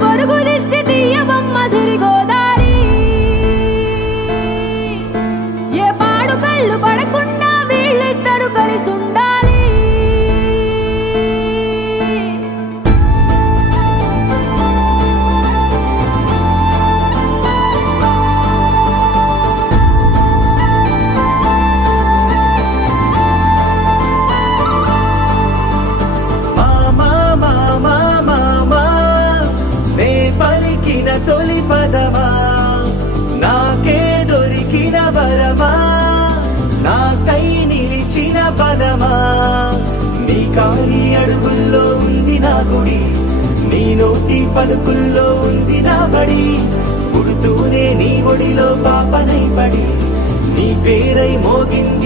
పొరుగు దిష్టి తీయవమ్మ సిరిగోదారి ఏ పాడు కళ్ళు పడకుండా వీళ్ళిద్దరు కలిసి ఉండాలి తొలి పదమా నాకే దొరికిన వరమా నాకై నిలిచిన పదమా నీ కాలి అడుగుల్లో ఉంది నా గుడి నీ నోటి పలుకుల్లో ఉంది నా బడి పుడుతూనే నీ ఒడిలో పాపనై పడి నీ పేరై మోగింది